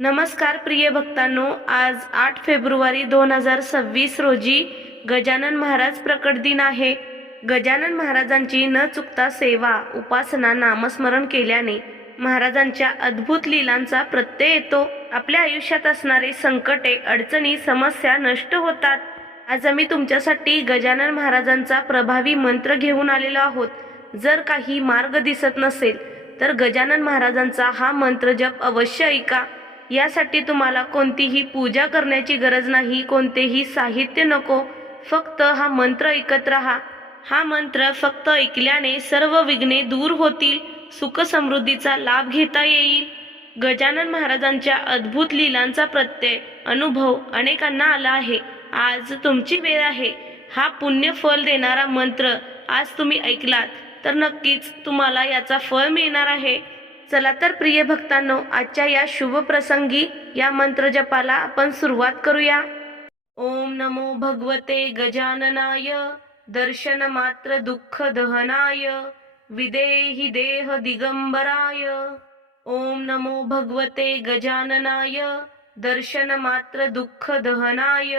नमस्कार प्रिय भक्तांनो, आज 8 फेब्रुवारी 2026 रोजी गजानन महाराज प्रकट दिन आहे. गजानन महाराजांची न चुकता सेवा, उपासना, नामस्मरण केल्याने महाराजांच्या अद्भुत लीलांचा प्रत्यय येतो. आपल्या आयुष्यात असणारे संकटे, अडचणी, समस्या नष्ट होतात. आज आम्ही तुमच्यासाठी गजानन महाराजांचा प्रभावी मंत्र घेऊन आलेलो आहोत. जर काही मार्ग दिसत नसेल तर गजानन महाराजांचा हा मंत्र जप अवश्य ऐका. यासाठी तुम्हाला कोणतीही पूजा करण्याची गरज नाही, कोणतेही साहित्य नको, फक्त हा मंत्र ऐकत राहा. हा मंत्र फक्त ऐकल्याने सर्व विघ्ने दूर होतील, सुख समृद्धीचा लाभ घेता येईल. गजानन महाराजांच्या अद्भुत लीलांचा प्रत्यय अनुभव अनेकांना आला आहे. आज तुमची वेळ आहे. हा पुण्य फल देणारा मंत्र आज तुम्ही ऐकलात तर नक्कीच तुम्हाला याचा फळ मिळणार आहे. चला तर प्रिय भक्तांनो, आजच्या या शुभ प्रसंगी या मंत्र जपाला आपण सुरुवात करूया. ओम नमो भगवते गजाननाय, दर्शन मात्र दुःख दहनाय, विदेहि देह दिगंबराय. ओम नमो भगवते गजाननाय, दर्शन मात्र दुःख दहनाय,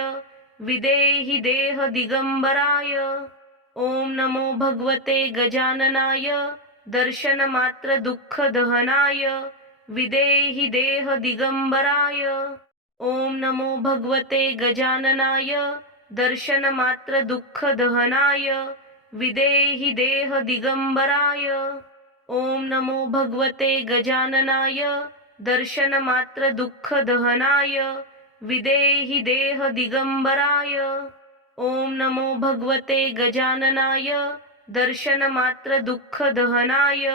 विदेहि देह दिगंबराय. ओम नमो भगवते गजाननाय, दर्शन मात्र दुःख दहनाय, विदेहि देह दिगंबराय. ओम नमो भगवते गजाननाय, दर्शन मात्र दुःख दहनाय, विदेहि देह दिगंबराय. ओम नमो भगवते गजाननाय, दर्शन मात्र दुःख दहनाय, विदेहि देह दिगंबराय. ओम नमो भगवते गजाननाय, दर्शन मात्र दुःख दहनाय,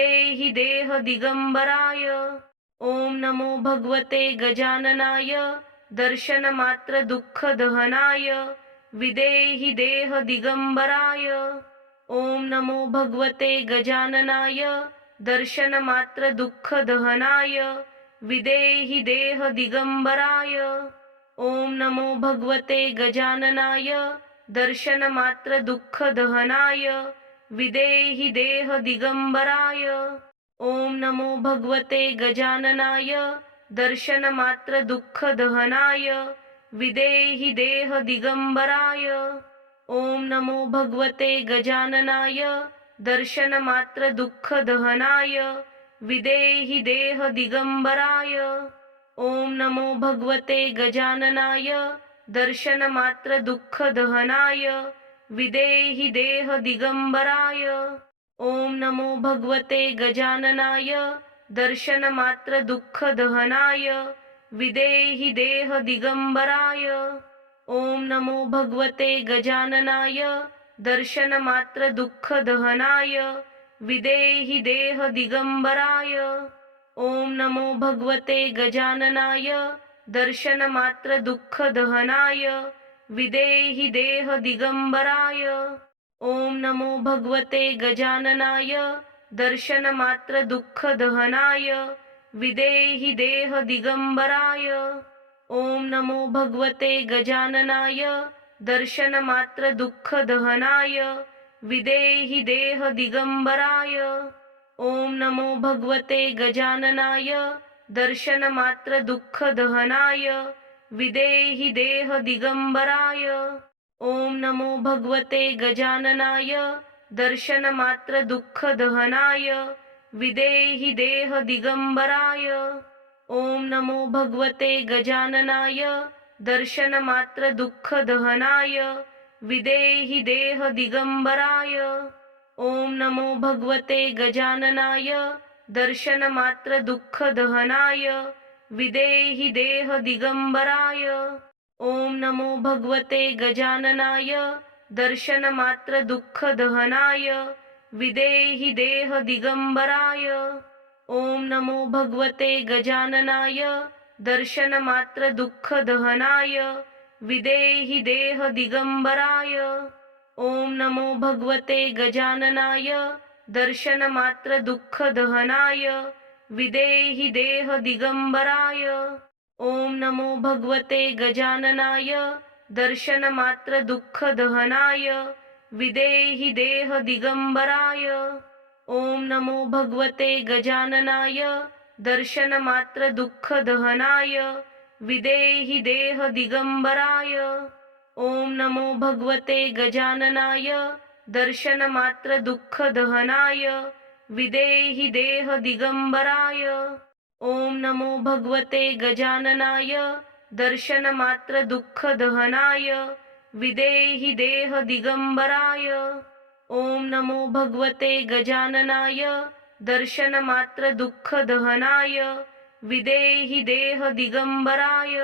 विदेहि देह दिगंबराय. ओम नमो भगवते गजाननाय, दर्शन मात्र दुःख दहनाय, विदेहि देह दिगंबराय. ओम नमो भगवते गजाननाय, दर्शन मात्र दुःख दहनाय, विदेहि देह दिगंबराय. ओम नमो भगवते गजाननाय, दर्शन मात्र दुःख दहनाय, विदेहि देह दिगंबराय. ओम नमो भगवते गजाननाय, दर्शन मात्र दुःख दहनाय, विदेहि देह दिगंबराय. ओम नमो भगवते गजाननाय, दर्शन मात्र दुःख दहनाय, विदेहि देह दिगंबराय. ओम नमो भगवते गजाननाय, दर्शन मात्र दुःख दहनाय, विदेहि देह दिगंबराय. ओम नमो भगवते गजाननाय, दर्शन मात्र दुःख दहनाय, विदेहि देह दिगंबराय. ओम नमो भगवते गजाननाय, दर्शन मात्र दुःख दहनाय, विदेहि देह दिगंबराय. ओम नमो भगवते गजाननाय, दर्शन मात्र दुःख दहनाय, विदेहि देह दिगंबराय. ओम नमो भगवते गजाननाय, दर्शन मात्र दुःख दहनाय, विदेहि देह दिगंबराय. ओम नमो भगवते गजाननाय, दर्शन मात्र दुःख दहनाय, विदेहि देह दिगंबराय. ओम नमो भगवते गजाननाय, दर्शन मात्र दुःख दहनाय, विदेहि देह दिगंबराय. ओम नमो भगवते गजाननाय, दर्शन मात्र दुःख दहनाय, विदेहि देह दिगंबराय. ओम नमो भगवते गजाननाय, दर्शन मात्र दुःख दहनाय, विदेहि देह दिगंबराय. ओम नमो भगवते गजाननाय, दर्शन मात्र दुःख दहनाय, विदेहि देह दिगंबराय. ओम नमो भगवते गजाननाय, दर्शन मात्र दुःख दहनाय, विदेहि देह दिगंबराय. ओम नमो भगवते गजाननाय, दर्शन मात्र दुःख दहनाय, विदेहि देह दिगंबराय. ओम नमो भगवते गजाननाय, दर्शन मात्र दुःख दहनाय, विदेहि देह दिगंबराय. ओम नमो भगवते गजाननाय, दर्शन मात्र दुःख दहनाय, विदेहि देह दिगंबराय. ओम नमो भगवते गजाननाय, दर्शनमात्र दुःखदहनाय विदेहि देह दिगंबराय। ओम नमो भगवते गजाननाय दर्शनमात्र दुःखदहनाय विदेहि देह दिगंबराय। ओम नमो भगवते गजाननाय दर्शनमात्र दुःखदहनाय विदेहि देह दिगंबराय। ओम नमो भगवते गजाननाय दर्शनमात्र दुःखदहनाय विदेहि देह दिगंबराय।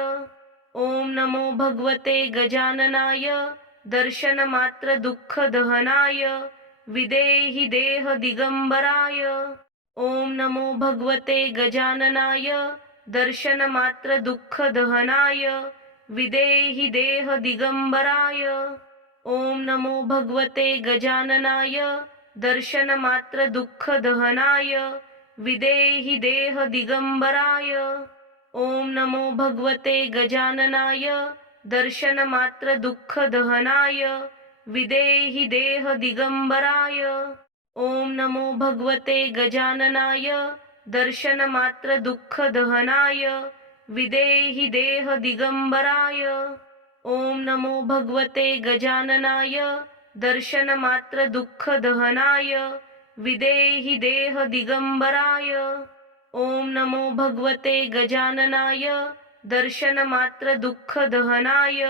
ओम नमो भगवते गजाननाय दर्शनमात्र दुःखदहनाय विदेहि देह दिगंबराय। ओम नमो भगवते गजाननाय दर्शनमात्र दुःखदहनाय विदेहि देह दिगंबराय। ओम नमो भगवते गजाननाय दर्शनमात्र दुःखदहनाय विदेहि देह दिगंबराय। ओम नमो भगवते गजाननाय दर्शनमात्र दुःखदहनाय विदेहि देह दिगंबराय। ओम नमो भगवते गजाननाय दर्शनमात्र दुःखदहनाय विदेहि देह दिगंबराय। ओम नमो भगवते गजाननाय दर्शनमात्र दुःखदहनाय विदेहि देह दिगंबराय। ओम नमो भगवते गजाननाय दर्शनमात्र दुःखदहनाय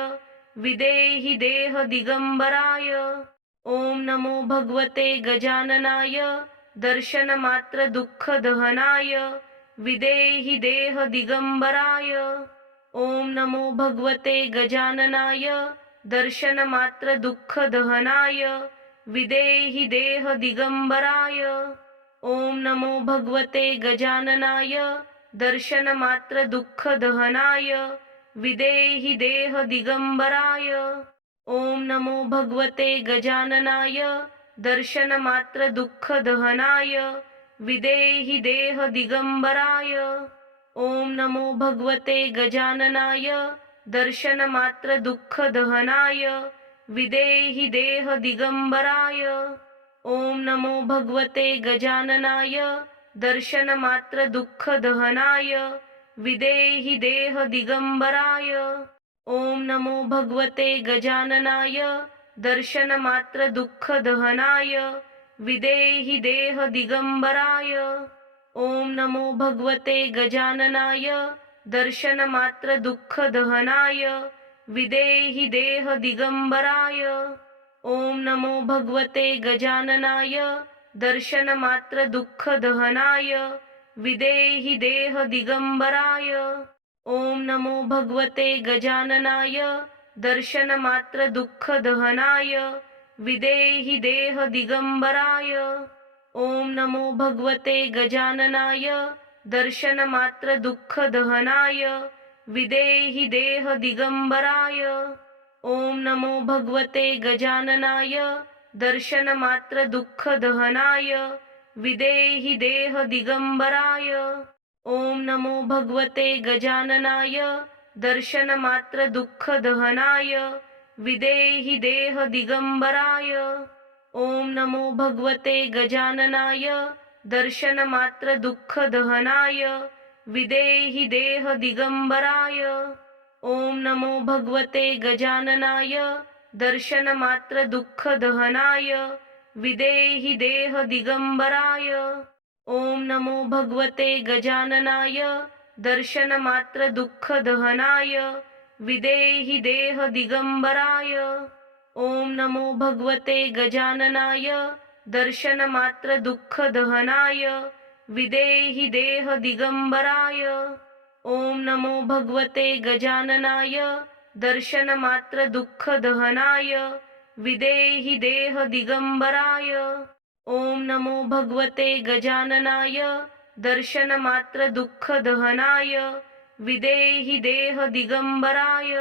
विदेहि देह दिगंबराय। ओम नमो भगवते गजाननाय दर्शनमात्र दुःखदहनाय विदेहि देह दिगंबराय। ओम नमो भगवते गजाननाय दर्शनमात्र दुःखदहनाय विदेहि देह दिगंबराय। ओम नमो भगवते गजाननाय दर्शनमात्र दुःखदहनाय विदेहि देह दिगंबराय। ओम नमो भगवते गजाननाय दर्शनमात्र दुःखदहनाय विदेहि देह दिगंबराय। ओम नमो भगवते गजाननाय दर्शनमात्र दुःखदहनाय विदेहि देह दिगंबराय। ओम नमो भगवते गजाननाय दर्शनमात्र दुःखदहनाय विदेहि देह दिगंबराय। ओम नमो भगवते गजाननाय दर्शनमात्र दुःखदहनाय विदेहि देह दिगंबराय। ओम नमो भगवते गजाननाय दर्शनमात्र दुःखदहनाय विदेहि देह दिगंबराय। ओम नमो भगवते गजाननाय दर्शनमात्र दुःखदहनाय विदेहि देह दिगंबराय। ओम नमो भगवते गजाननाय दर्शनमात्र दुःखदहनाय विदेहि देह दिगंबराय। ओम नमो भगवते गजाननाय दर्शनमात्र दुःखदहनाय विदेहि देह दिगंबराय। ओम नमो भगवते गजाननाय दर्शनमात्र दुःखदहनाय विदेहि देह दिगंबराय। ओम नमो भगवते गजाननाय दर्शनमात्र दुःखदहनाय विदेहि देह दिगंबराय। ओम नमो भगवते गजाननाय दर्शनमात्र दुःखदहनाय विदेहि देह दिगंबराय। ओम नमो भगवते गजाननाय दर्शनमात्र दुःखदहनाय विदेहि देह दिगंबराय। ओम नमो भगवते गजाननाय दर्शनमात्र दुःखदहनाय विदेहि देह दिगंबराय। ओम नमो भगवते गजाननाय दर्शनमात्र दुःखदहनाय विदेहि देह दिगंबराय। ओम नमो भगवते गजाननाय दर्शनमात्र दुःखदहनाय विदेहि देह दिगंबराय। ओम नमो भगवते गजाननाय दर्शनमात्र दुःखदहनाय विदेहि देह दिगंबराय।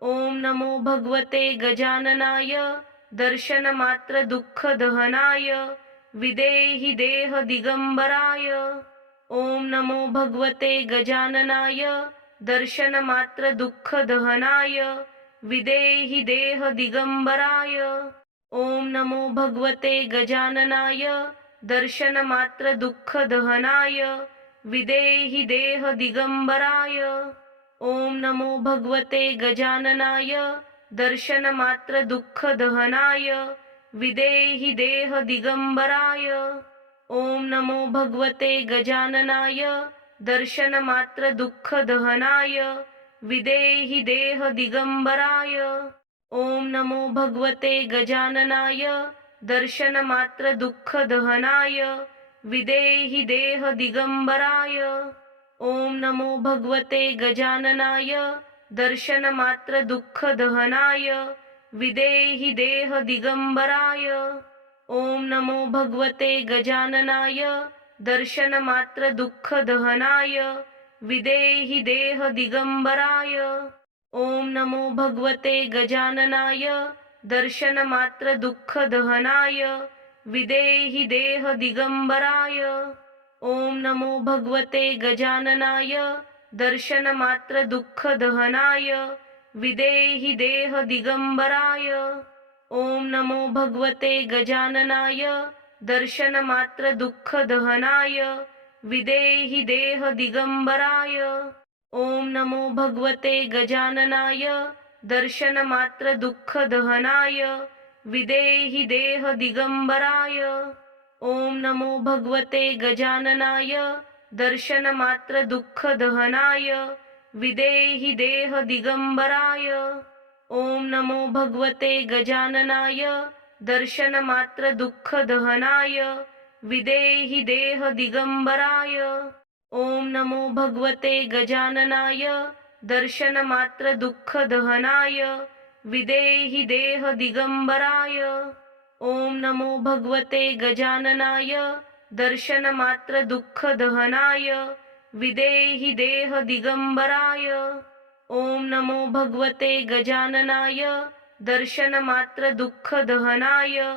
ओम नमो भगवते गजाननाय दर्शनमात्र दुःखदहनाय विदेहि देह दिगंबराय। ओम नमो भगवते गजाननाय दर्शनमात्र दुःखदहनाय विदेहि देह दिगंबराय। ओम नमो भगवते गजाननाय दर्शनमात्र दुःखदहनाय विदेहि देह दिगंबराय। ओम नमो भगवते गजाननाय दर्शनमात्र दुःख दहनाय विदेहि देह दिगंबराय। ओम नमो भगवते गजाननाय दर्शनमात्र दुःख दहनाय विदेहि देह दिगंबराय। ओम नमो भगवते गजाननाय दर्शनमात्र दुःख दहनाय विदेहि देह दिगंबराय। ओम नमो भगवते गजाननाय दर्शनमात्र दुःख दहनाय विदेहि देह दिगंबराय। ओम नमो भगवते गजाननाय दर्शनमात्र दुःख दहनाय विदेहि देह दिगंबराय। ओम नमो भगवते गजाननाय दर्शनमात्र दुःख दहनाय विदेहि देह दिगंबराय। ओम नमो भगवते गजाननाय दर्शनमात्र दुःख दहनाय विदेहि देह दिगंबराय। ओम नमो भगवते गजाननाय दर्शनमात्र दुःख दहनाय विदेहि देह दिगंबराय। ओम नमो भगवते गजाननाय दर्शनमात्र दुःख दहनाय विदेहि देह दिगंबराय। ओम नमो भगवते गजाननाय दर्शनमात्र दुःख दहनाय विदेहि देह दिगंबराय। ओम नमो भगवते गजाननाय दर्शनमात्र दुःख दहनाय विदेहि देह दिगंबराय। ओम नमो भगवते गजाननाय दर्शनमात्र दुःख दहनाय विदेहि देह दिगंबराय। ओम नमो भगवते गजाननाय दर्शनमात्र दुःख दहनाय विदेहि देह दिगंबराय। ओम नमो भगवते गजाननाय दर्शनमात्र दुःख दहनाय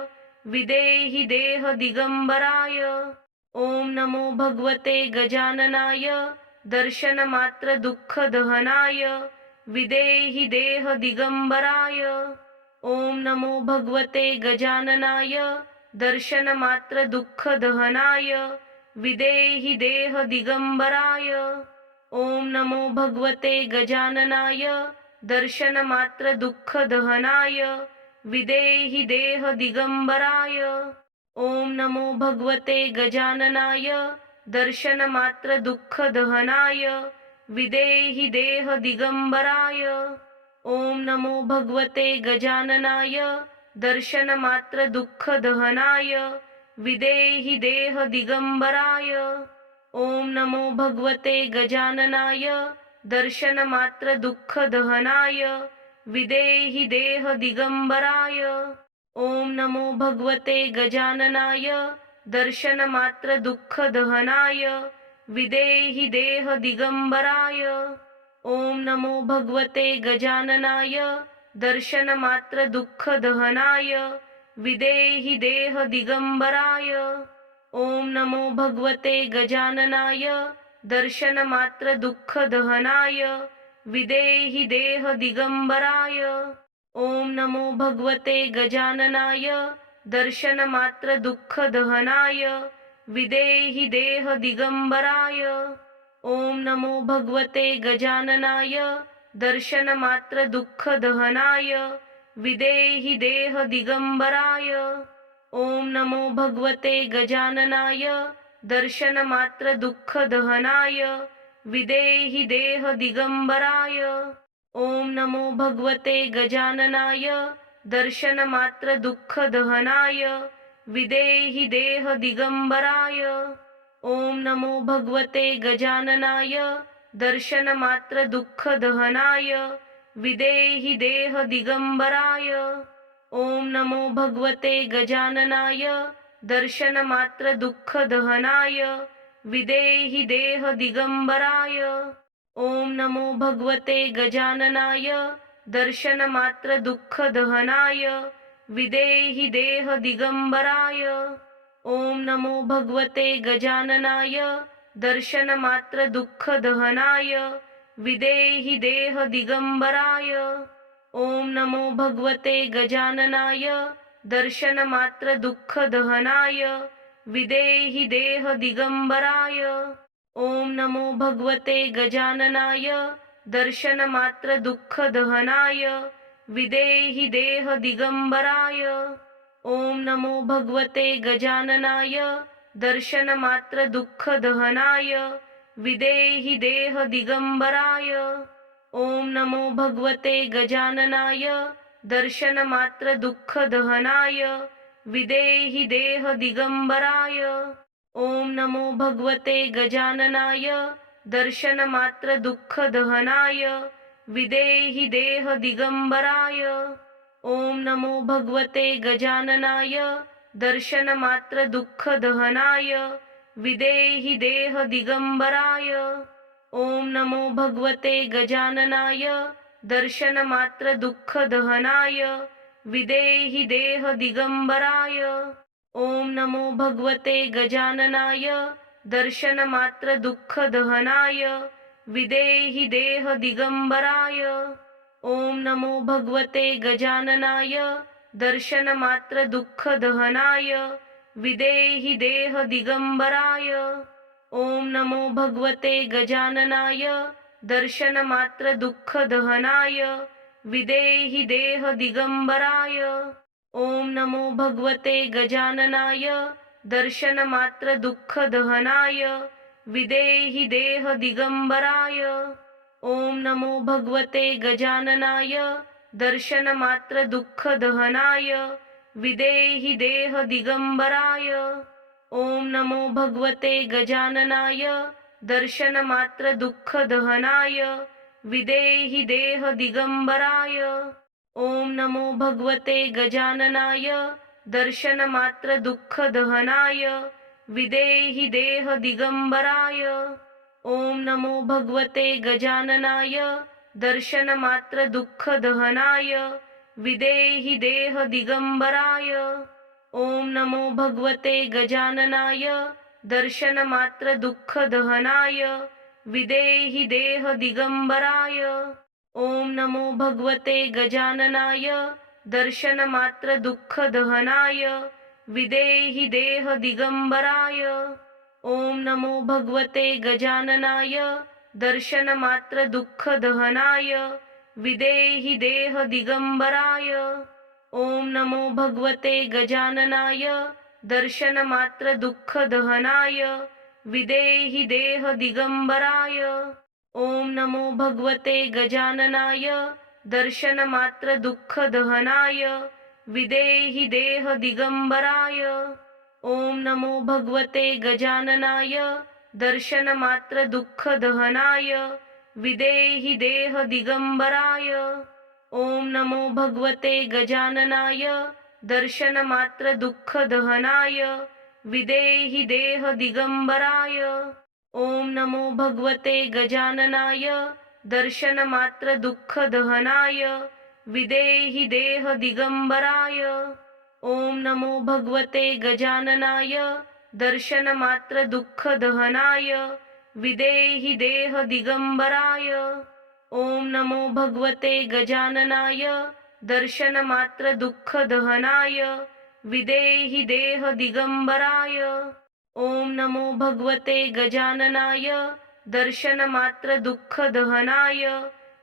विदेहि देह दिगंबराय। ओम नमो भगवते गजाननाय दर्शनमात्र दुःख दहनाय विदेहि देह दिगंबराय। ओम नमो भगवते गजाननाय दर्शनमात्र दुःख दहनाय विदेहि देह दिगंबराय। ओम नमो भगवते गजाननाय दर्शनमात्र दुःख दहनाय विदेहि देह दिगंबराय। ओम नमो भगवते गजाननाय दर्शनमात्र दुःख दहनाय विदेहि देह दिगंबराय। ओम नमो भगवते गजाननाय दर्शनमात्र दुःख दहनाय विदेहि देह दिगंबराय। ओम नमो भगवते गजाननाय दर्शनमात्र दुःख दहनाय विदेहि देह दिगंबराय। ओम नमो भगवते गजाननाय दर्शनमात्र दुःख दहनाय विदेहि देह दिगंबराय। ओम नमो भगवते गजाननाय दर्शनमात्र दुःख दहनाय विदेहि देह दिगंबराय। ओम नमो भगवते गजाननाय दर्शनमात्र दुःख दहनाय विदेहि देह दिगंबराय। ओम नमो भगवते गजाननाय दर्शनमात्र दुःख दहनाय विदेहि देह दिगंबराय। ओम नमो भगवते गजाननाय दर्शनमात्र दुःख दहनाय विदेहि देह दिगंबराय। ओम नमो भगवते गजाननाय दर्शनमात्र दुःख दहनाय विदेहि देह दिगंबराय। ओम नमो भगवते गजाननाय दर्शनमात्र दुःख दहनाय विदेहि देह दिगंबराय। ओम नमो भगवते गजाननाय दर्शनमात्र दुःख दहनाय विदेहि देह दिगंबराय। ओम नमो भगवते गजाननाय दर्शनमात्र दुःख दहनाय विदेहि देह दिगंबराय। ओम नमो भगवते गजाननाय दर्शनमात्र दुःख दहनाय विदेहि देह दिगंबराय। ओम नमो भगवते गजाननाय दर्शनमात्र दुःख दहनाय विदेहि देह दिगंबराय। ओम नमो भगवते गजाननाय दर्शनमात्र दुःख दहनाय विदेहि देह दिगंबराय। ओम नमो भगवते गजाननाय दर्शनमात्र दुःखदहनाय विदेहि देह दिगंबराय। ओम नमो भगवते गजाननाय दर्शनमात्र दुःखदहनाय विदेहि देह दिगंबराय। ओम नमो भगवते गजाननाय दर्शनमात्र दुःखदहनाय विदेहि देह दिगंबराय। ओम नमो भगवते गजाननाय दर्शनमात्र दुःखदहनाय विदेहि देह दिगंबराय। ओम नमो भगवते गजाननाय दर्शनमात्र दुःखदहनाय विदेहि देह दिगंबराय। ओम नमो भगवते गजाननाय दर्शनमात्र दुःखदहनाय विदेहि देह दिगंबराय। ओम नमो भगवते गजाननाय दर्शनमात्र दुःखदहनाय विदेहि देह दिगंबराय। ओम नमो भगवते गजाननाय दर्शनमात्र दुःखदहनाय विदेहि देह दिगंबराय। ओम नमो भगवते गजाननाय दर्शनमात्र दुःखदहनाय विदेहि देह दिगंबराय। ओम नमो भगवते गजाननाय दर्शनमात्र दुःखदहनाय विदेहि देह दिगंबराय। ओम नमो भगवते गजाननाय दर्शनमात्र दुःखदहनाय विदेहि देह दिगंबराय। ओम नमो भगवते गजाननाय दर्शनमात्र दुःखदहनाय विदेहि देह दिगंबराय। ओम नमो भगवते गजाननाय दर्शनमात्र दुःखदहनाय विदेहि देह दिगंबराय। ओम नमो भगवते गजाननाय दर्शनमात्र दुःखदहनाय विदेहि देह दिगंबराय। ओम नमो भगवते गजाननाय दर्शनमात्र दुःखदहनाय विदेहि देह दिगंबराय। ओम नमो भगवते गजाननाय दर्शनमात्र दुःखदहनाय विदेहि देह दिगंबराय। ओम नमो भगवते गजाननाय दर्शनमात्र दुःखदहनाय विदेहि देह दिगंबराय। ओम नमो भगवते गजाननाय दर्शनमात्र दुःखदहनाय विदेहि देह दिगंबराय। ओम नमो भगवते गजाननाय दर्शनमात्र दुःखदहनाय विदेहि देह दिगंबराय। ओम नमो भगवते गजाननाय दर्शनमात्र दुःखदहनाय विदेहि देह दिगंबराय। ओम नमो भगवते गजाननाय दर्शनमात्र दुःखदहनाय विदेहि देह दिगंबराय। ओम नमो भगवते गजाननाय दर्शनमात्र दुःखदहनाय विदेहि देह दिगंबराय। ओम नमो भगवते गजाननाय दर्शनमात्र दुःखदहनाय विदेहि देह दिगंबराय। ओम नमो भगवते गजाननाय दर्शनमात्र दुःखदहनाय विदेहि देह दिगंबराय। ओम नमो भगवते गजाननाय दर्शनमात्र दुःखदहनाय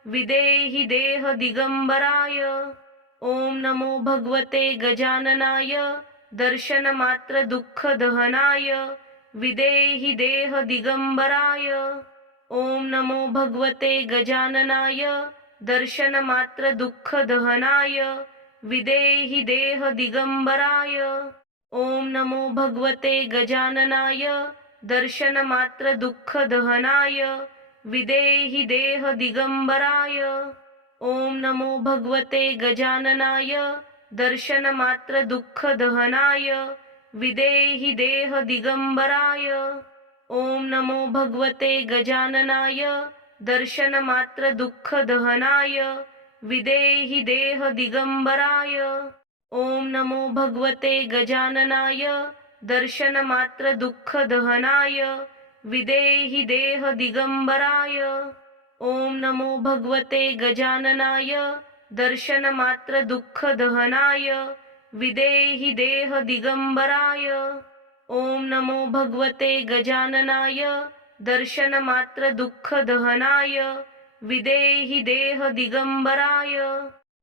विदेहि देह दिगंबराय। ओम नमो भगवते गजाननाय दर्शनमात्र दुःखदहनाय विदेहि देह दिगंबराय। ओम नमो भगवते गजाननाय दर्शनमात्र दुःखदहनाय विदेहि देह दिगंबराय। ओम नमो भगवते गजाननाय दर्शनमात्र दुःखदहनाय विदेहि देह दिगंबराय। ओम नमो भगवते गजाननाय दर्शनमात्र दुःखदहनाय विदेहि देह दिगंबराय। ओम नमो भगवते गजाननाय दर्शनमात्र दुःखदहनाय विदेहि देह दिगंबराय। ओम नमो भगवते गजाननाय दर्शनमात्र दुःखदहनाय विदेहि देह दिगंबराय। ओम नमो भगवते गजाननाय दर्शनमात्र दुःखदहनाय विदेहि देह दिगंबराय। ओम नमो भगवते गजाननाय दर्शनमात्र दुःखदहनाय विदेहि देह दिगंबराय।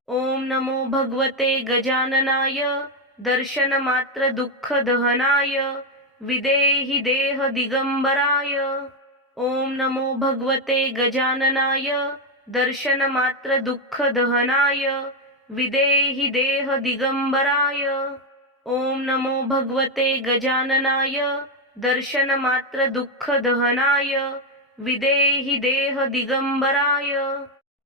ओम नमो भगवते गजाननाय दर्शनमात्र दुःखदहनाय विदेहि देह दिगंबराय। ओम नमो भगवते गजाननाय दर्शनमात्र दुःखदहनाय विदेहि देह दिगंबराय। ओम नमो भगवते गजाननाय दर्शनमात्र दुःखदहनाय विदेहि देह दिगंबराय।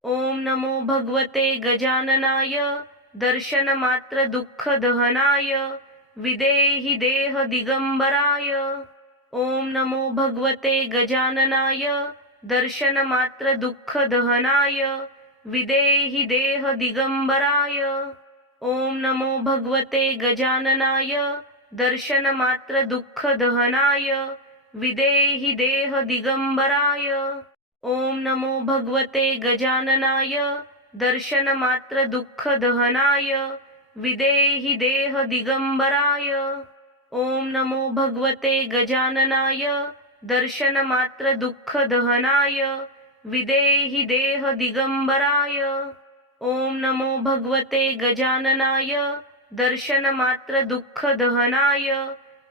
ओम नमो भगवते गजाननाय दर्शनमात्र दुःखदहनाय विदेहि देह दिगंबराय। ओम नमो भगवते गजाननाय दर्शनमात्र दुःखदहनाय विदेहि देह दिगंबराय। ओम नमो भगवते गजाननाय दर्शनमात्र दुःखदहनाय विदेहि देह दिगंबराय। ओम नमो भगवते गजाननाय दर्शनमात्र दुःखदहनाय विदेहि देह दिगंबराय। ओम नमो भगवते गजाननाय दर्शनमात्र दुःखदहनाय विदेहि देह दिगंबराय। ओम नमो भगवते गजाननाय दर्शनमात्र दुःखदहनाय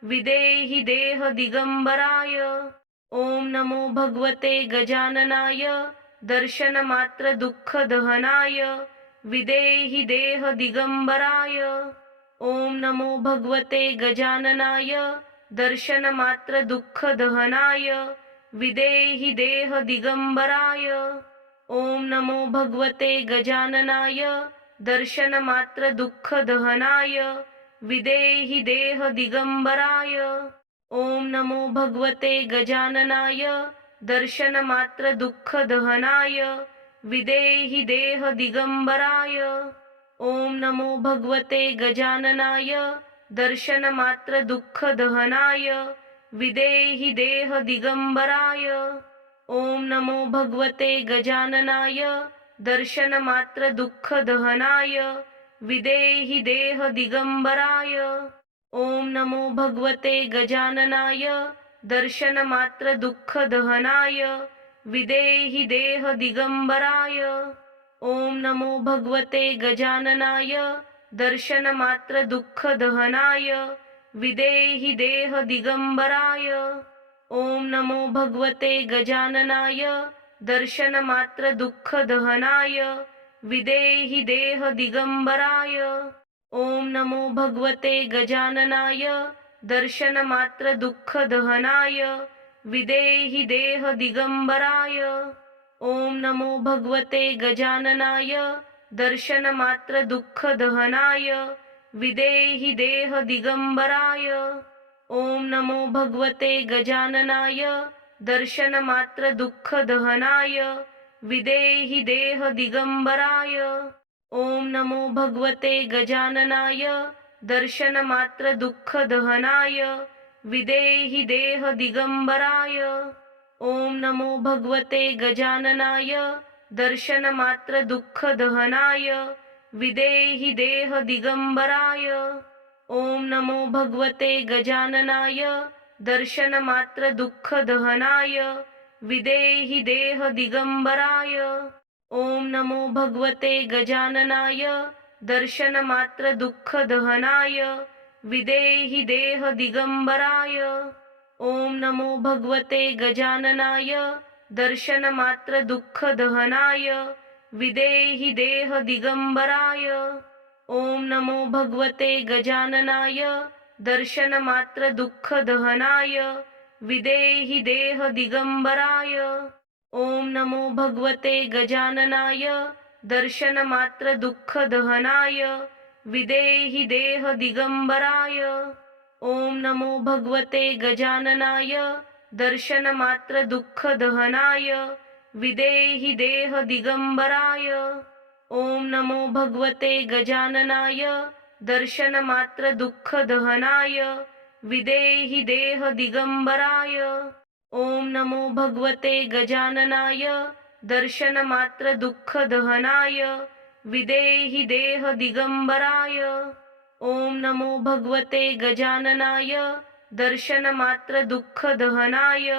विदेहि देह दिगंबराय। ओम नमो भगवते गजाननाय दर्शनमात्र दुःखदहनाय विदेहि देह दिगंबराय। ओम नमो भगवते गजाननाय दर्शनमात्र दुःखदहनाय विदेहि देह दिगंबराय। ओम नमो भगवते गजाननाय दर्शनमात्र दुःखदहनाय विदेहि देह दिगंबराय। ओम नमो भगवते गजाननाय दर्शनमात्र दुःखदहनाय विदेहि देह दिगंबराय। ओम नमो भगवते गजाननाय दर्शनमात्र दुःखदहनाय विदेहि देह दिगंबराय। ओम नमो भगवते गजाननाय दर्शनमात्र दुःखदहनाय विदेहि देह दिगंबराय। ओम नमो भगवते गजाननाय दर्शनमात्र दुःखदहनाय विदेहि देह दिगंबराय। ओम नमो भगवते गजाननाय दर्शनमात्र दुःखदहनाय विदेहि देह दिगंबराय। ओम नमो भगवते गजाननाय दर्शनमात्र दुःखदहनाय विदेहि देह दिगंबराय। ओम नमो भगवते गजाननाय दर्शनमात्र दुःखदहनाय विदेहि देह दिगंबराय। ओम नमो भगवते गजाननाय दर्शनमात्र दुःखदहनाय विदेहि देह दिगंबराय। ओम नमो भगवते गजाननाय दर्शनमात्र दुःखदहनाय विदेहि देह दिगंबराय। ओम नमो भगवते गजाननाय दर्शनमात्र दुःखदहनाय विदेहि देह दिगंबराय। ओम नमो भगवते गजाननाय दर्शनमात्र दुःखदहनाय विदेहि देह दिगंबराय। ओम नमो भगवते गजाननाय दर्शनमात्र दुःखदहनाय विदेहि देह दिगंबराय। ओम नमो भगवते गजाननाय दर्शनमात्र दुःखदहनाय विदेहि देह दिगंबराय। ओम नमो भगवते गजाननाय दर्शनमात्र दुःखदहनाय विदेहि देह दिगंबराय। ओम नमो भगवते गजाननाय दर्शनमात्र दुःखदहनाय विदेहि देह दिगंबराय। ओम नमो भगवते गजाननाय दर्शनमात्र दुःखदहनाय विदेहि देह दिगंबराय। ओम नमो भगवते गजाननाय दर्शनमात्र दुःखदहनाय विदेहि देह दिगंबराय। ओम नमो भगवते गजाननाय दर्शनमात्र दुःखदहनाय विदेहि देह दिगंबराय। ओम नमो भगवते गजाननाय दर्शनमात्र दुःखदहनाय विदेहि देह दिगंबराय। ओम नमो भगवते गजाननाय दर्शनमात्र दुःखदहनाय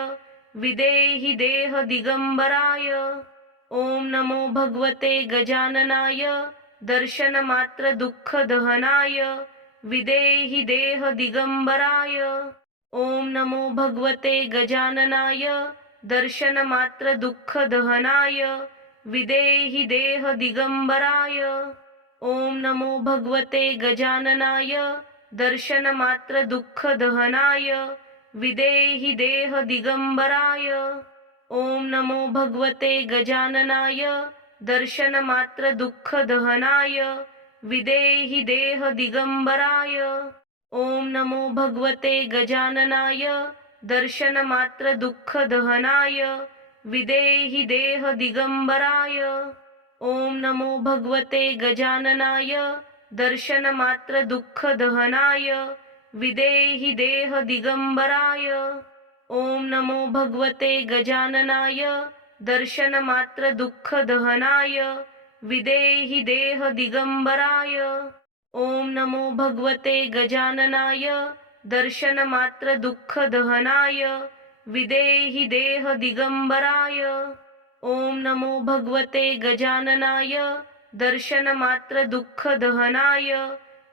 विदेहि देह दिगंबराय। ओम नमो भगवते गजाननाय दर्शनमात्र दुःख दहनाय विदेहि देह दिगंबराय। ओम नमो भगवते गजाननाय दर्शनमात्र दुःख दहनाय विदेहि देह दिगंबराय। ओम नमो भगवते गजाननाय दर्शनमात्र दुःख दहनाय विदेहि देह दिगंबराय। ओम नमो भगवते गजाननाय दर्शनमात्र दुःख दहनाय विदेहि देह दिगंबराय। ओम नमो भगवते गजाननाय दर्शनमात्र दुःख दहनाय विदेहि देह दिगंबराय। ओम नमो भगवते गजाननाय दर्शनमात्र दुःख दहनाय विदेहि देह दिगंबराय। ओम नमो भगवते गजाननाय दर्शनमात्र दुःख दहनाय विदेहि देह दिगंबराय। ओम नमो भगवते गजाननाय दर्शनमात्र दुःख दहनाय विदेहि देह दिगंबराय। ओम नमो भगवते गजाननाय दर्शनमात्र दुःख दहनाय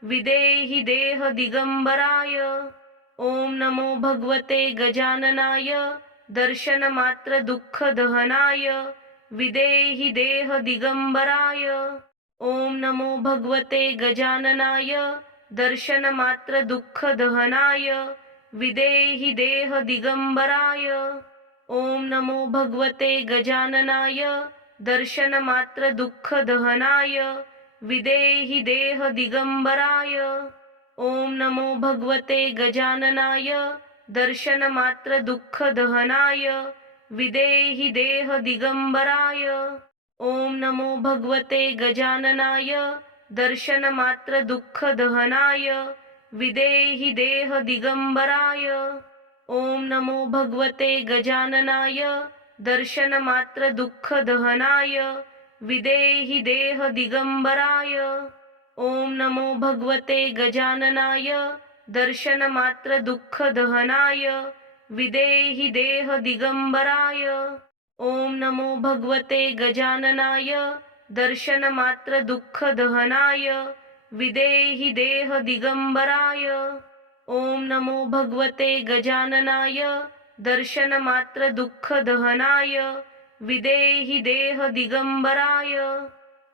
विदेहि देह दिगंबराय। ओम नमो भगवते गजाननाय दर्शनमात्र दुःख दहनाय विदेहि देह दिगंबराय। ओम नमो भगवते गजाननाय दर्शनमात्र दुःख दहनाय विदेहि देह दिगंबराय। ओम नमो भगवते गजाननाय दर्शनमात्र दुःख दहनाय विदेहि देह दिगंबराय। ओम नमो भगवते गजाननाय दर्शनमात्र दुःख दहनाय विदेहि देह दिगंबराय। ओम नमो भगवते गजाननाय दर्शनमात्र दुःख दहनाय विदेहि देह दिगंबराय। ओम नमो भगवते गजाननाय दर्शनमात्र दुःख दहनाय विदेहि देह दिगंबराय। ओम नमो भगवते गजाननाय दर्शनमात्र दुःख दहनाय विदेहि देह दिगंबराय। ओम नमो भगवते गजाननाय दर्शनमात्र दुःख दहनाय विदेहि देह दिगंबराय। ओम नमो भगवते गजाननाय दर्शनमात्र दुःख दहनाय विदेहि देह दिगंबराय।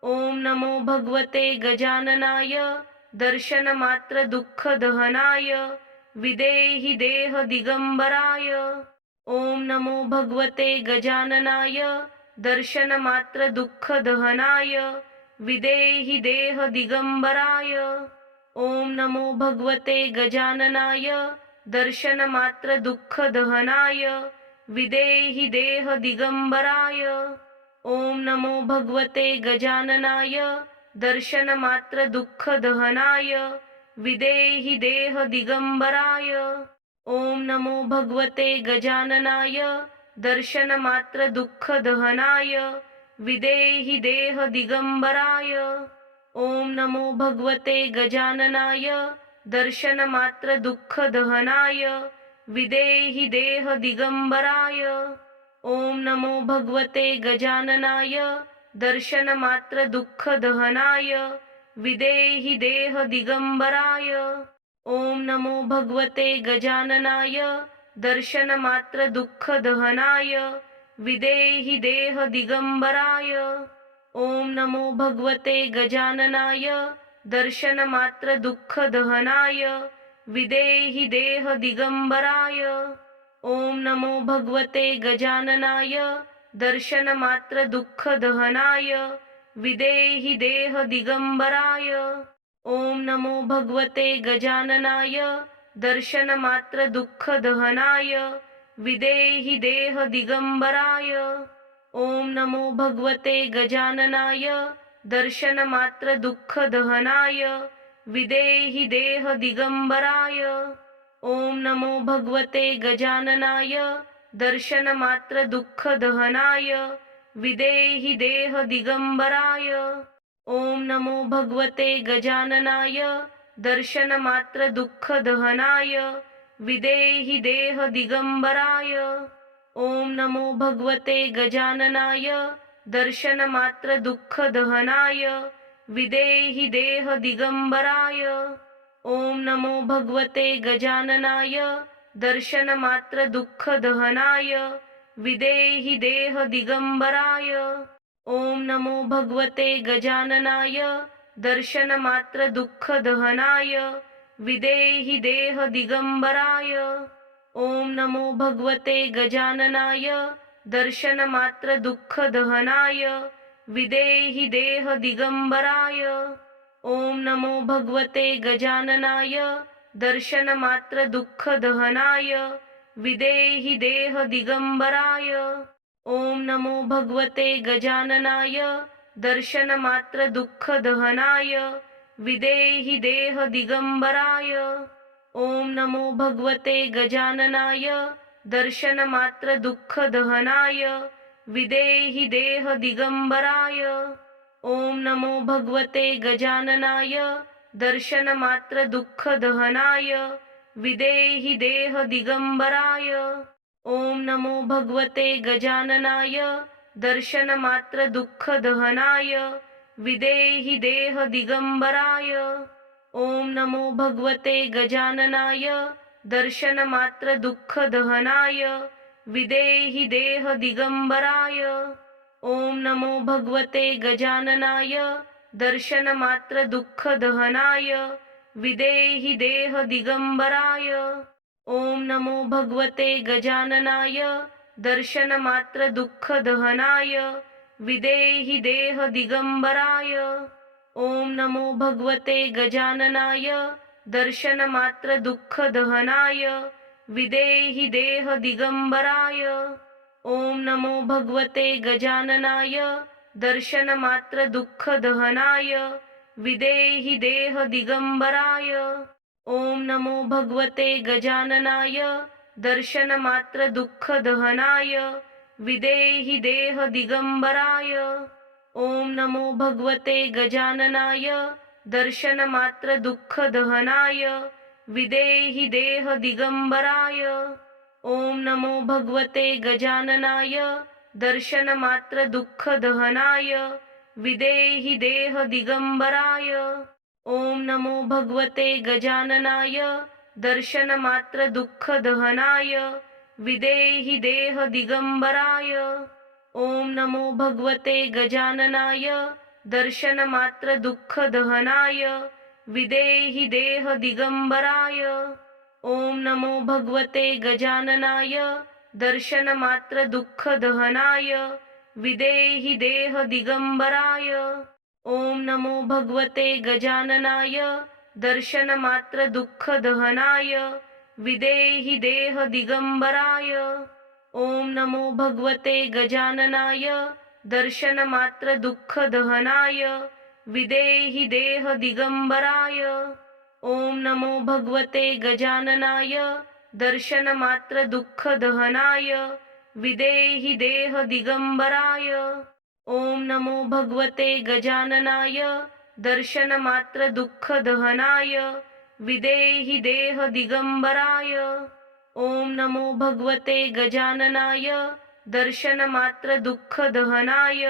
ओम नमो भगवते गजाननाय दर्शनमात्र दुःख दहनाय विदेहि देह दिगंबराय। ओम नमो भगवते गजाननाय दर्शनमात्र दुःख दहनाय विदेहि देह दिगंबराय। ओम नमो भगवते गजाननाय दर्शनमात्र दुःख दहनाय विदेहि देह दिगंबराय। ओम नमो भगवते गजाननाय दर्शनमात्र दुःख दहनाय विदेहि देह दिगंबराय। ओम नमो भगवते गजाननाय दर्शनमात्र दुःख दहनाय विदेहि देह दिगंबराय। ओम नमो भगवते गजाननाय दर्शनमात्र दुःख दहनाय विदेहि देह दिगंबराय। ओम नमो भगवते गजाननाय दर्शनमात्र दुःख दहनाय विदेहि देह दिगंबराय। ओम नमो भगवते गजाननाय दर्शनमात्र दुःख दहनाय विदेहि देह दिगंबराय। ओम नमो भगवते गजाननाय दर्शनमात्र दुःख दहनाय विदेहि देह दिगंबराय। ओम नमो भगवते गजाननाय दर्शनमात्र दुःख दहनाय विदेहि देह दिगंबराय। ओम नमो भगवते गजाननाय दर्शनमात्र दुःख दहनाय विदेहि देह दिगंबराय। ओम नमो भगवते गजाननाय दर्शनमात्र दुःख दहनाय विदेहि देह दिगंबराय। ओम नमो भगवते गजाननाय दर्शनमात्र दुःख दहनाय विदेहि देह दिगंबराय। ओम नमो भगवते गजाननाय दर्शनमात्र दुःख दहनाय विदेहि देह दिगंबराय। ओम नमो भगवते गजाननाय दर्शनमात्र दुःखदहनाय विदेहि देह दिगंबराय। ओम नमो भगवते गजाननाय दर्शनमात्र दुःखदहनाय विदेहि देह दिगंबराय। ओम नमो भगवते गजाननाय दर्शनमात्र दुःखदहनाय विदेहि देह दिगंबराय। ओम नमो भगवते गजाननाय दर्शनमात्र दुःखदहनाय विदेहि देह दिगंबराय। ओम नमो भगवते गजाननाय दर्शनमात्र दुःखदहनाय विदेहि देह दिगंबराय। ओम नमो भगवते गजाननाय दर्शनमात्र दुःखदहनाय विदेहि देह दिगंबराय। ओम नमो भगवते गजाननाय दर्शनमात्र दुःखदहनाय विदेहि देह दिगंबराय। ओम नमो भगवते गजाननाय दर्शनमात्र दुःखदहनाय विदेहि देह दिगंबराय। ओम नमो भगवते गजाननाय दर्शनमात्र दुःखदहनाय विदेहि देह दिगंबराय। ओम नमो भगवते गजाननाय दर्शनमात्र दुःखदहनाय विदेहि देह दिगंबराय। ओम नमो भगवते गजाननाय दर्शनमात्र दुःखदहनाय विदेहि देह दिगंबराय। ओम नमो भगवते गजाननाय दर्शनमात्र दुःखदहनाय विदेहि देह दिगंबराय। ओम नमो भगवते गजाननाय दर्शनमात्र दुःखदहनाय विदेहि देह दिगंबराय। ओम नमो भगवते गजाननाय दर्शनमात्र दुःखदहनाय विदेहि देह दिगंबराय। ओम नमो भगवते गजाननाय दर्शनमात्र दुःखदहनाय विदेहि देह दिगंबराय। ओम नमो भगवते गजाननाय दर्शनमात्र दुःखदहनाय विदेहि देह दिगंबराय। ओम नमो भगवते गजाननाय दर्शनमात्र दुःखदहनाय विदेहि देह दिगंबराय। ओम नमो भगवते गजाननाय दर्शनमात्र दुःखदहनाय विदेहि देह दिगंबराय। ओम नमो भगवते गजाननाय दर्शनमात्र दुःखदहनाय विदेहि देह दिगंबराय। ओम नमो भगवते गजाननाय दर्शनमात्र दुःखदहनाय विदेहि देह दिगंबराय। ओम नमो भगवते गजाननाय दर्शनमात्र दुःखदहनाय विदेहि देह दिगंबराय। ओम नमो भगवते गजाननाय दर्शनमात्र दुःखदहनाय विदेहि देह दिगंबराय। ओम नमो भगवते गजाननाय दर्शनमात्र दुःखदहनाय विदेहि देह दिगंबराय। ओम नमो भगवते गजाननाय दर्शनमात्र दुःखदहनाय विदेहि देह दिगंबराय। ओम नमो भगवते गजाननाय दर्शनमात्र दुःखदहनाय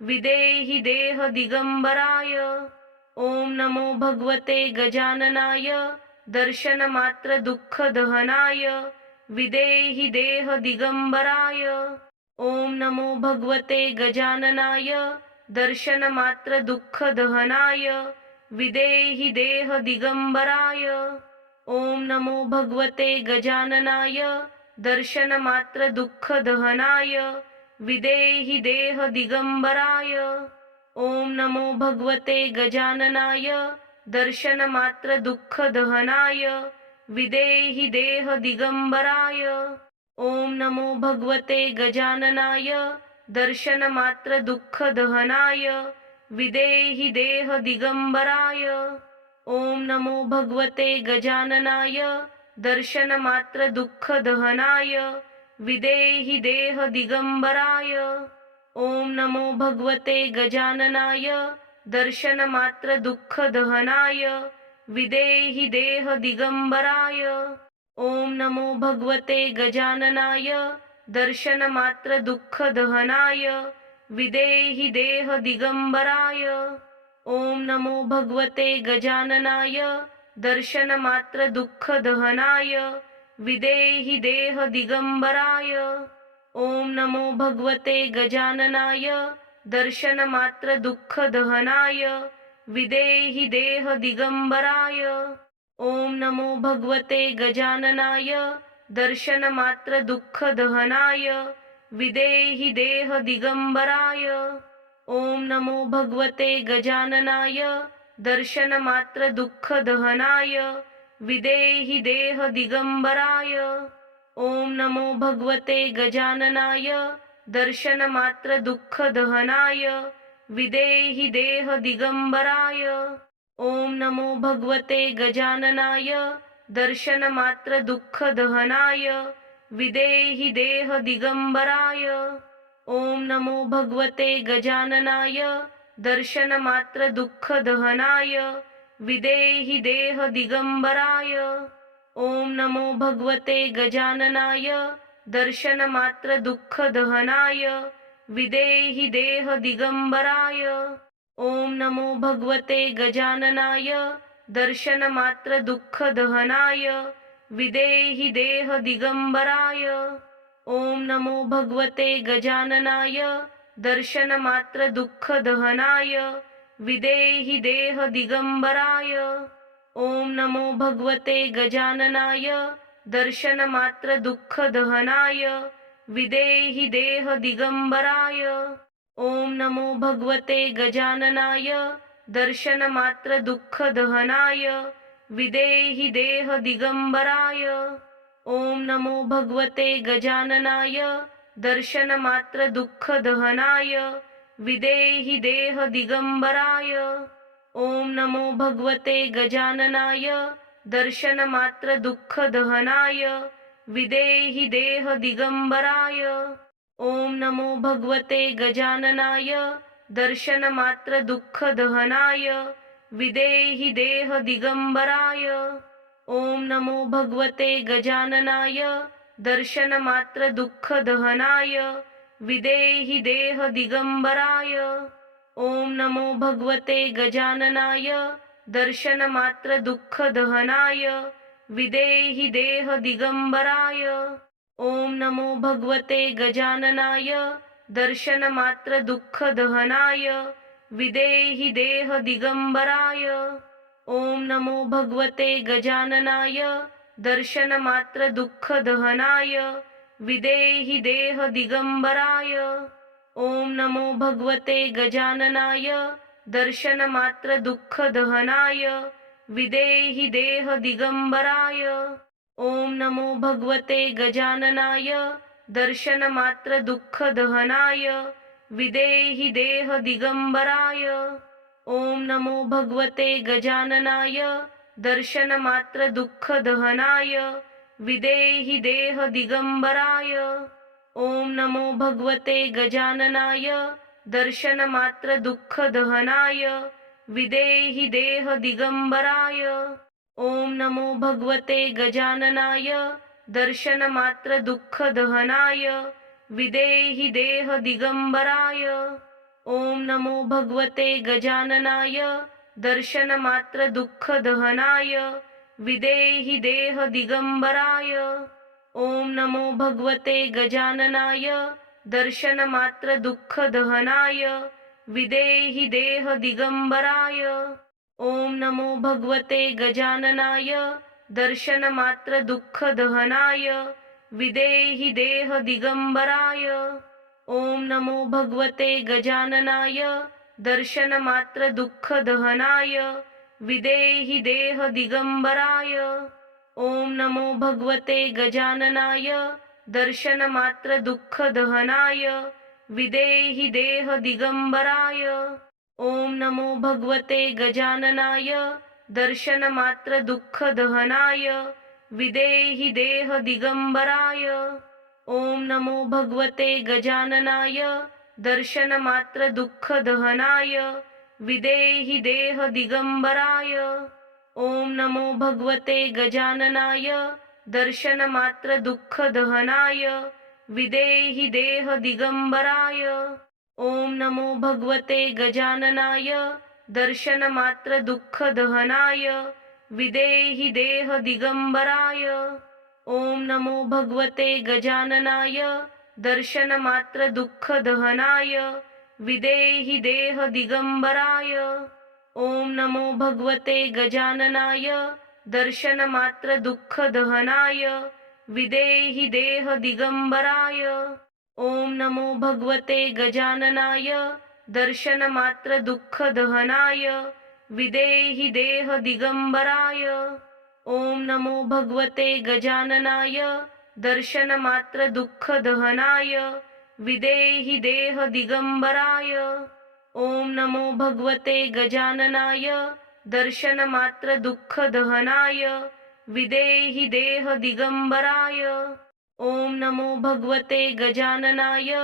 विदेहि देह दिगंबराय। ओम नमो भगवते गजाननाय दर्शनमात्र दुःखदहनाय विदेहि देह दिगंबराय। ओम नमो भगवते गजाननाय दर्शनमात्र दुःखदहनाय विदेहि देह दिगंबराय। ओम नमो भगवते गजाननाय दर्शनमात्र दुःखदहनाय विदेहि देह दिगंबराय। ओम नमो भगवते गजाननाय दर्शनमात्र दुःखदहनाय विदेहि देह दिगंबराय। ओम नमो भगवते गजाननाय दर्शनमात्र दुःखदहनाय विदेहि देह दिगंबराय। ओम नमो भगवते गजाननाय दर्शनमात्र दुःखदहनाय विदेहि देह दिगंबराय। ओम नमो भगवते गजाननाय दर्शनमात्र दुःखदहनाय विदेहि देह दिगंबराय। ओम नमो भगवते गजाननाय दर्शनमात्र दुःखदहनाय विदेहि देह दिगंबराय। ओम नमो भगवते गजाननाय दर्शनमात्र दुःखदहनाय विदेहि देह दिगंबराय। ओम नमो भगवते गजाननाय दर्शनमात्र दुःखदहनाय विदेहि देह दिगंबराय। ओम नमो भगवते गजाननाय दर्शनमात्र दुःखदहनाय विदेहि देह दिगंबराय। ओम नमो भगवते गजाननाय दर्शनमात्र दुःखदहनाय विदेहि देह दिगंबराय। ओम नमो भगवते गजाननाय दर्शनमात्र दुःखदहनाय विदेहि देह दिगंबराय। ओम नमो भगवते गजाननाय दर्शनमात्र दुःखदहनाय विदेहि देह दिगंबराय। ओम नमो भगवते गजाननाय दर्शनमात्र दुःखदहनाय विदेहि देह दिगंबराय। ओम नमो भगवते गजाननाय दर्शनमात्र दुःखदहनाय विदेहि देह दिगंबराय। ओम नमो भगवते गजाननाय दर्शनमात्र दुःखदहनाय विदेहि देह दिगंबराय। ओम नमो भगवते गजाननाय दर्शनमात्र दुःखदहनाय विदेहि देह दिगंबराय। ओम नमो भगवते गजाननाय दर्शनमात्र दुःखदहनाय विदेहि देह दिगंबराय। ओम नमो भगवते गजाननाय दर्शनमात्र दुःखदहनाय विदेहि देह दिगंबराय। ओम नमो भगवते गजाननाय दर्शनमात्र दुःखदहनाय विदेहि देह दिगंबराय। ओम नमो भगवते गजाननाय दर्शनमात्र दुःखदहनाय विदेहि देह दिगंबराय। ओम नमो भगवते गजाननाय दर्शनमात्र दुःखदहनाय विदेहि देह दिगंबराय। ओम नमो भगवते गजाननाय दर्शनमात्र दुःखदहनाय विदेहि देह दिगंबराय। ओम नमो भगवते गजाननाय दर्शनमात्र दुःखदहनाय विदेहि देह दिगंबराय। ओम नमो भगवते गजाननाय दर्शनमात्र दुःखदहनाय विदेहि देह दिगंबराय। ओम नमो भगवते गजाननाय दर्शनमात्र दुःखदहनाय विदेहि देह दिगंबराय। ओम नमो भगवते गजाननाय दर्शनमात्र दुःखदहनाय विदेहि देह दिगंबराय। ओम नमो भगवते गजाननाय दर्शनमात्र दुःखदहनाय विदेहि देह दिगंबराय। ओम नमो भगवते गजाननाय दर्शनमात्र दुःखदहनाय विदेहि देह दिगंबराय। ओम नमो भगवते गजाननाय दर्शनमात्र दुःखदहनाय विदेहि देह दिगंबराय। ओम नमो भगवते गजाननाय दर्शनमात्र दुःखदहनाय विदेहि देह दिगंबराय। ओम नमो भगवते गजाननाय दर्शनमात्र दुःखदहनाय विदेहि देह दिगंबराय। ओम नमो भगवते गजाननाय दर्शनमात्र दुःखदहनाय विदेहि देह दिगंबराय। ओम नमो भगवते गजाननाय दर्शनमात्र दुःखदहनाय विदेहि देह दिगंबराय। ओम नमो भगवते गजाननाय दर्शनमात्र दुःखदहनाय विदेहि देह दिगंबराय। ओम नमो भगवते गजाननाय दर्शनमात्र दुःखदहनाय विदेहि देह दिगंबराय। ओम नमो भगवते गजाननाय दर्शनमात्र दुःखदहनाय विदेहि देह दिगंबराय। ओम नमो भगवते गजाननाय दर्शनमात्र दुःखदहनाय विदेहि देह दिगंबराय। ओम नमो भगवते गजाननाय दर्शनमात्र दुःखदहनाय विदेहि देह दिगंबराय। ओम नमो भगवते गजाननाय दर्शनमात्र दुःख दहनाय विदेहि देह दिगंबराय। ओम नमो भगवते गजाननाय दर्शनमात्र दुःख दहनाय विदेहि देह दिगंबराय। ओम नमो भगवते गजाननाय दर्शनमात्र दुःख दहनाय विदेहि देह दिगंबराय। ओम नमो भगवते गजाननाय दर्शनमात्र दुःख दहनाय विदेहि देह दिगंबराय। ओम नमो भगवते गजाननाय दर्शनमात्र दुःख दहनाय विदेहि देह दिगंबराय। ओम नमो भगवते गजाननाय दर्शनमात्र दुःख दहनाय विदेहि देह दिगंबराय। ओम नमो भगवते गजाननाय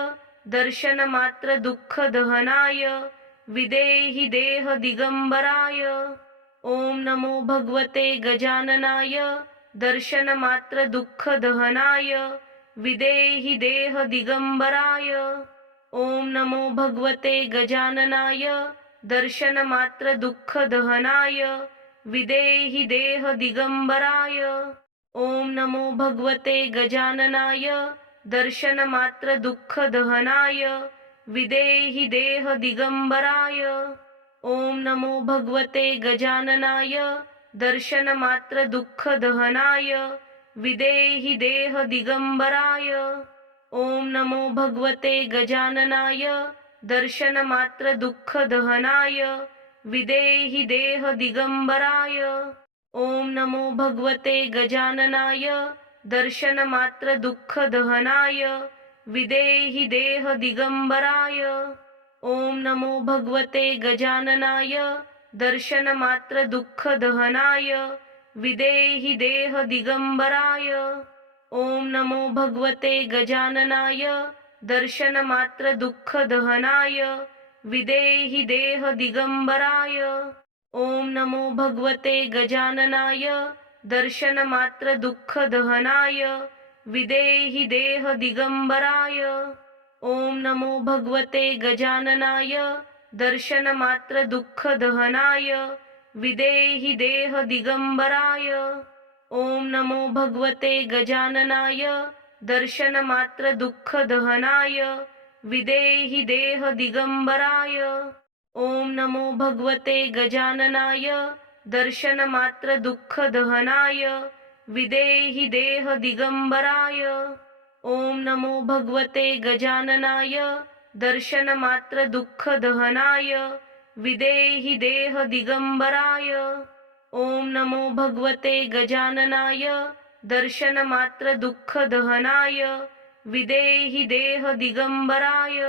दर्शनमात्र दुःख दहनाय विदेहि देह दिगंबराय। ओम नमो भगवते गजाननाय दर्शनमात्र दुःख दहनाय विदेहि देह दिगंबराय। ओम नमो भगवते गजाननाय दर्शनमात्र दुःख दहनाय विदेहि देह दिगंबराय। ओम नमो भगवते गजाननाय दर्शनमात्र दुःख दहनाय विदेहि देह दिगंबराय। ओम नमो भगवते गजाननाय दर्शनमात्र दुःख दहनाय विदेहि देह दिगंबराय। ओम नमो भगवते गजाननाय दर्शनमात्र दुःख दहनाय विदेहि देह दिगंबराय। ओम नमो भगवते गजाननाय दर्शनमात्र दुःख दहनाय विदेहि देह दिगंबराय। ओम नमो भगवते गजाननाय दर्शनमात्र दुःख दहनाय विदेहि देह दिगंबराय। ओम नमो भगवते गजाननाय दर्शनमात्र दुःख दहनाय विदेहि देह दिगंबराय। ओम नमो भगवते गजाननाय दर्शनमात्र दुःख दहनाय विदेहि देह दिगंबराय। ओम नमो भगवते गजाननाय दर्शनमात्र दुःख दहनाय विदेहि देह दिगंबराय। ओम नमो भगवते गजाननाय दर्शनमात्र दुःख दहनाय विदेहि देह दिगंबराय। ओम नमो भगवते गजाननाय दर्शनमात्र दुःख दहनाय विदेहि देह दिगंबराय। ओम नमो भगवते गजाननाय दर्शनमात्र दुःख दहनाय विदेहि देह दिगंबराय। ओम नमो भगवते गजाननाय दर्शनमात्र दुःख दहनाय विदेहि देह दिगंबराय।